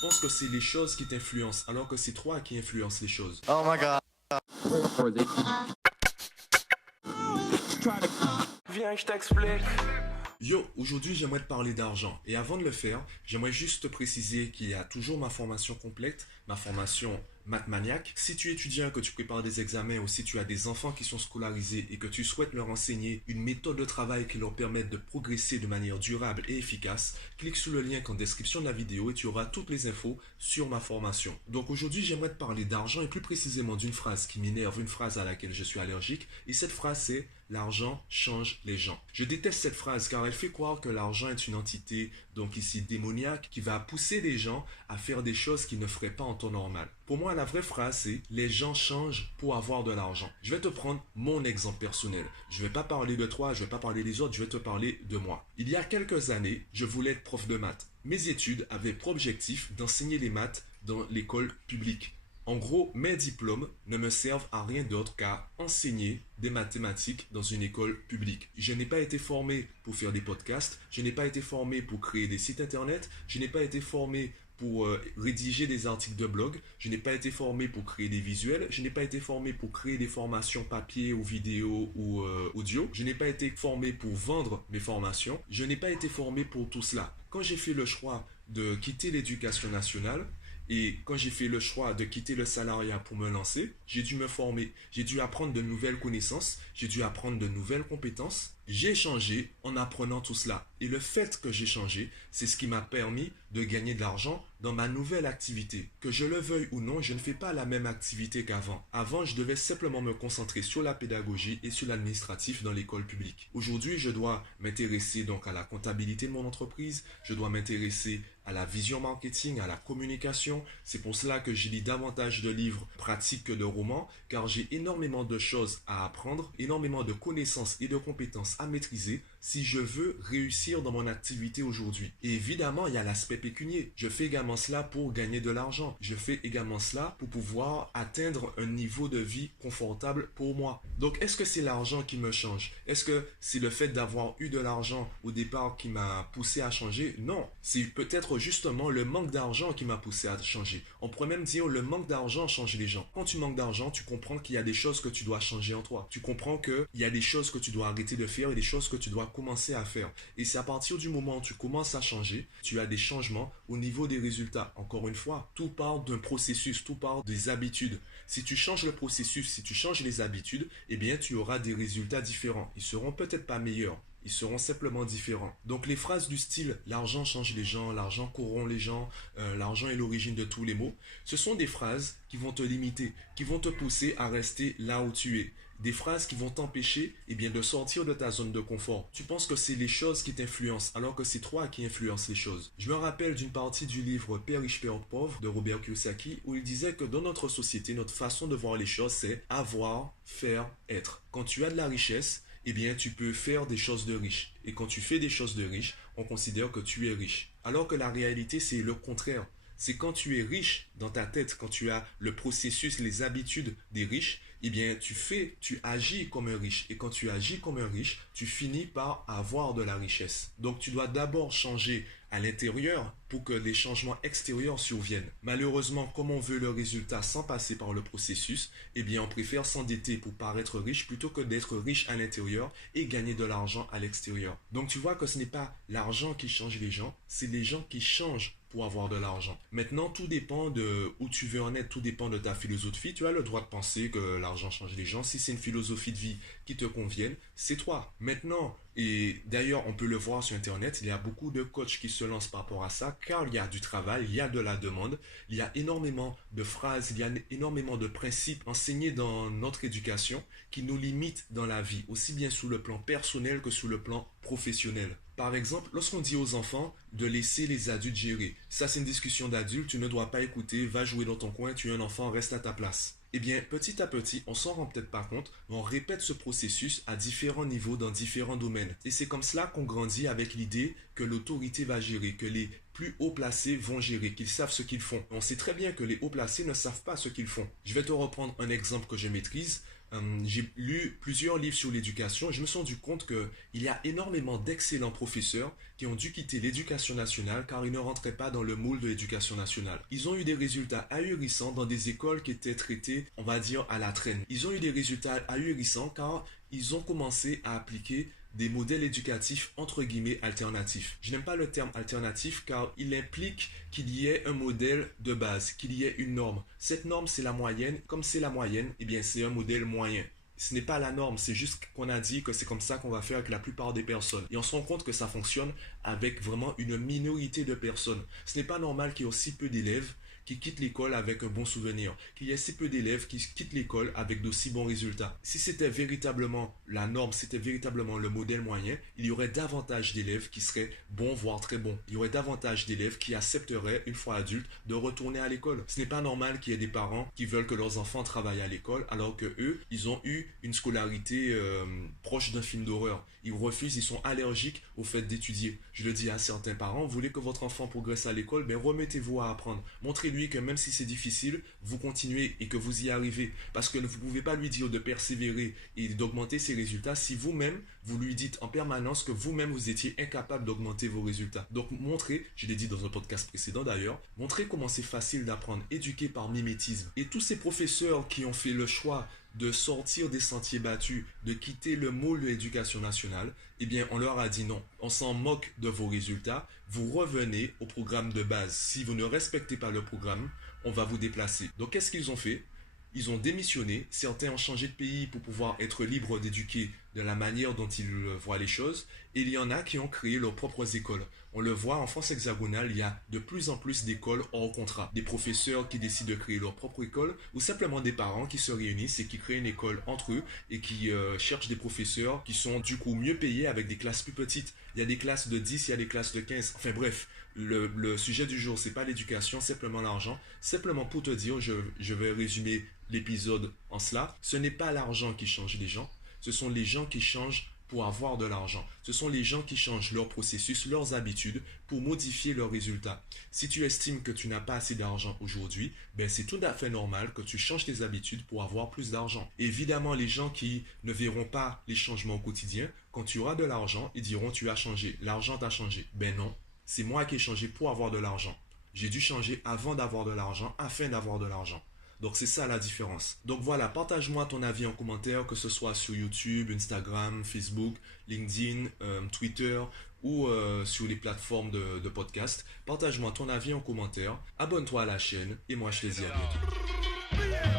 penses que c'est les choses qui t'influencent, alors que c'est toi qui influences les choses. Oh my god. Viens, je t'explique. Yo, aujourd'hui j'aimerais te parler d'argent. Et avant de le faire, j'aimerais juste te préciser qu'il y a toujours ma formation complète, ma formation Mathmaniac. Si tu es étudiant, que tu prépares des examens ou si tu as des enfants qui sont scolarisés et que tu souhaites leur enseigner une méthode de travail qui leur permette de progresser de manière durable et efficace, clique sur le lien en description de la vidéo et tu auras toutes les infos sur ma formation. Donc aujourd'hui j'aimerais te parler d'argent et plus précisément d'une phrase qui m'énerve, une phrase à laquelle je suis allergique. Et cette phrase c'est: l'argent change les gens. Je déteste cette phrase car elle fait croire que l'argent est une entité, donc ici démoniaque, qui va pousser les gens à faire des choses qu'ils ne feraient pas en temps normal. Pour moi, la vraie phrase, c'est: les gens changent pour avoir de l'argent. Je vais te prendre mon exemple personnel. Je ne vais pas parler de toi, je ne vais pas parler des autres, je vais te parler de moi. Il y a quelques années, je voulais être prof de maths. Mes études avaient pour objectif d'enseigner les maths dans l'école publique. En gros, mes diplômes ne me servent à rien d'autre qu'à enseigner des mathématiques dans une école publique. Je n'ai pas été formé pour faire des podcasts, je n'ai pas été formé pour créer des sites internet, je n'ai pas été formé pour rédiger des articles de blog, je n'ai pas été formé pour créer des visuels, je n'ai pas été formé pour créer des formations papier ou vidéo ou audio, je n'ai pas été formé pour vendre mes formations, je n'ai pas été formé pour tout cela. Quand j'ai fait le choix de quitter l'éducation nationale, et quand j'ai fait le choix de quitter le salariat pour me lancer, j'ai dû me former, j'ai dû apprendre de nouvelles connaissances, j'ai dû apprendre de nouvelles compétences. J'ai changé en apprenant tout cela. Et le fait que j'ai changé, c'est ce qui m'a permis de gagner de l'argent dans ma nouvelle activité. Que je le veuille ou non, je ne fais pas la même activité qu'avant. Avant, je devais simplement me concentrer sur la pédagogie et sur l'administratif dans l'école publique. Aujourd'hui, je dois m'intéresser donc à la comptabilité de mon entreprise, je dois m'intéresser à la vision marketing, à la communication. C'est pour cela que je lis davantage de livres pratiques que de romans, car j'ai énormément de choses à apprendre, énormément de connaissances et de compétences à maîtriser si je veux réussir dans mon activité aujourd'hui. Et évidemment, il y a l'aspect pécunier. Je fais également cela pour gagner de l'argent. Je fais également cela pour pouvoir atteindre un niveau de vie confortable pour moi. Donc, est-ce que c'est l'argent qui me change? Est-ce que c'est le fait d'avoir eu de l'argent au départ qui m'a poussé à changer? Non. C'est peut-être justement le manque d'argent qui m'a poussé à changer. On pourrait même dire le manque d'argent change les gens. Quand tu manques d'argent, tu comprends qu'il y a des choses que tu dois changer en toi. Tu comprends qu'il y a des choses que tu dois arrêter de faire et des choses que tu dois commencer à faire. Et c'est à partir du moment où tu commences à changer, tu as des changements au niveau des résultats. Encore une fois, tout part d'un processus, tout part des habitudes. Si tu changes le processus, si tu changes les habitudes, eh bien tu auras des résultats différents. Ils seront peut-être pas meilleurs. Ils seront simplement différents. Donc les phrases du style « l'argent change les gens »,« l'argent corrompt les gens »,« l'argent est l'origine de tous les maux », ce sont des phrases qui vont te limiter, qui vont te pousser à rester là où tu es. Des phrases qui vont t'empêcher de sortir de ta zone de confort. Tu penses que c'est les choses qui t'influencent, alors que c'est toi qui influences les choses. Je me rappelle d'une partie du livre Père riche, Père pauvre de Robert Kiyosaki, où il disait que dans notre société, notre façon de voir les choses, c'est avoir, faire, être. Quand tu as de la richesse, eh bien, tu peux faire des choses de riches. Et quand tu fais des choses de riches, on considère que tu es riche. Alors que la réalité, c'est le contraire. C'est quand tu es riche dans ta tête, quand tu as le processus, les habitudes des riches, eh bien, tu agis comme un riche. Et quand tu agis comme un riche, tu finis par avoir de la richesse. Donc, tu dois d'abord changer à l'intérieur pour que les changements extérieurs surviennent. Malheureusement, comme on veut le résultat sans passer par le processus, eh bien, on préfère s'endetter pour paraître riche plutôt que d'être riche à l'intérieur et gagner de l'argent à l'extérieur. Donc, tu vois que ce n'est pas l'argent qui change les gens, c'est les gens qui changent pour avoir de l'argent. Maintenant, tout dépend de où tu veux en être, tout dépend de ta philosophie. Tu as le droit de penser que l'argent change les gens. Si c'est une philosophie de vie qui te convienne, c'est toi. Maintenant, et d'ailleurs, on peut le voir sur Internet, il y a beaucoup de coachs qui se lancent par rapport à ça, car il y a du travail, il y a de la demande, il y a énormément de phrases, il y a énormément de principes enseignés dans notre éducation qui nous limitent dans la vie, aussi bien sous le plan personnel que sous le plan professionnel. Par exemple, lorsqu'on dit aux enfants de laisser les adultes gérer, ça c'est une discussion d'adultes, tu ne dois pas écouter, va jouer dans ton coin, tu es un enfant, reste à ta place. Eh bien, petit à petit, on s'en rend peut-être pas compte, mais on répète ce processus à différents niveaux dans différents domaines. Et c'est comme cela qu'on grandit avec l'idée que l'autorité va gérer, que les plus haut placés vont gérer, qu'ils savent ce qu'ils font. On sait très bien que les haut placés ne savent pas ce qu'ils font. Je vais te reprendre un exemple que je maîtrise. J'ai lu plusieurs livres sur l'éducation. Je me suis rendu compte qu'il y a énormément d'excellents professeurs qui ont dû quitter l'éducation nationale car ils ne rentraient pas dans le moule de l'éducation nationale. Ils ont eu des résultats ahurissants dans des écoles qui étaient traitées, on va dire, à la traîne. Ils ont eu des résultats ahurissants car ils ont commencé à appliquer des modèles éducatifs entre guillemets alternatifs. Je n'aime pas le terme alternatif car il implique qu'il y ait un modèle de base, qu'il y ait une norme. Cette norme, c'est la moyenne. Comme c'est la moyenne, eh bien c'est un modèle moyen. Ce n'est pas la norme, c'est juste qu'on a dit que c'est comme ça qu'on va faire avec la plupart des personnes. Et on se rend compte que ça fonctionne avec vraiment une minorité de personnes. Ce n'est pas normal qu'il y ait aussi peu d'élèves qui quittent l'école avec un bon souvenir, qu'il y ait si peu d'élèves qui quittent l'école avec d'aussi bons résultats. Si c'était véritablement la norme, c'était véritablement le modèle moyen, il y aurait davantage d'élèves qui seraient bons, voire très bons. Il y aurait davantage d'élèves qui accepteraient, une fois adultes, de retourner à l'école. Ce n'est pas normal qu'il y ait des parents qui veulent que leurs enfants travaillent à l'école, alors que eux, ils ont eu une scolarité proche d'un film d'horreur. Ils refusent, ils sont allergiques au fait d'étudier. Je le dis à certains parents, vous voulez que votre enfant progresse à l'école, ben remettez-vous à apprendre. Montrez-lui que même si c'est difficile, vous continuez et que vous y arrivez. Parce que vous ne pouvez pas lui dire de persévérer et d'augmenter ses résultats si vous-même, vous lui dites en permanence que vous-même, vous étiez incapable d'augmenter vos résultats. Donc montrez, je l'ai dit dans un podcast précédent d'ailleurs, montrez comment c'est facile d'apprendre, éduquer par mimétisme. Et tous ces professeurs qui ont fait le choix de sortir des sentiers battus, de quitter le moule de l'éducation nationale, eh bien, on leur a dit non. On s'en moque de vos résultats. Vous revenez au programme de base. Si vous ne respectez pas le programme, on va vous déplacer. Donc, qu'est-ce qu'ils ont fait? Ils ont démissionné. Certains ont changé de pays pour pouvoir être libres d'éduquer de la manière dont ils voient les choses. Et il y en a qui ont créé leurs propres écoles. On le voit en France hexagonale, il y a de plus en plus d'écoles hors contrat. Des professeurs qui décident de créer leur propre école ou simplement des parents qui se réunissent et qui créent une école entre eux et qui cherchent des professeurs qui sont du coup mieux payés avec des classes plus petites. Il y a des classes de 10, il y a des classes de 15. Enfin bref, le sujet du jour, c'est pas l'éducation, simplement l'argent. Simplement pour te dire, je vais résumer l'épisode en cela. Ce n'est pas l'argent qui change les gens, ce sont les gens qui changent pour avoir de l'argent. Ce sont les gens qui changent leur processus, leurs habitudes pour modifier leurs résultats. Si tu estimes que tu n'as pas assez d'argent aujourd'hui, ben c'est tout à fait normal que tu changes tes habitudes pour avoir plus d'argent. Évidemment, les gens qui ne verront pas les changements au quotidien, quand tu auras de l'argent, ils diront tu as changé, l'argent t'a changé. Ben non, c'est moi qui ai changé pour avoir de l'argent. J'ai dû changer avant d'avoir de l'argent, afin d'avoir de l'argent. Donc c'est ça la différence. Donc voilà, partage-moi ton avis en commentaire, que ce soit sur YouTube, Instagram, Facebook, LinkedIn, Twitter ou sur les plateformes de podcast. Partage-moi ton avis en commentaire, abonne-toi à la chaîne et moi je te dis à bientôt.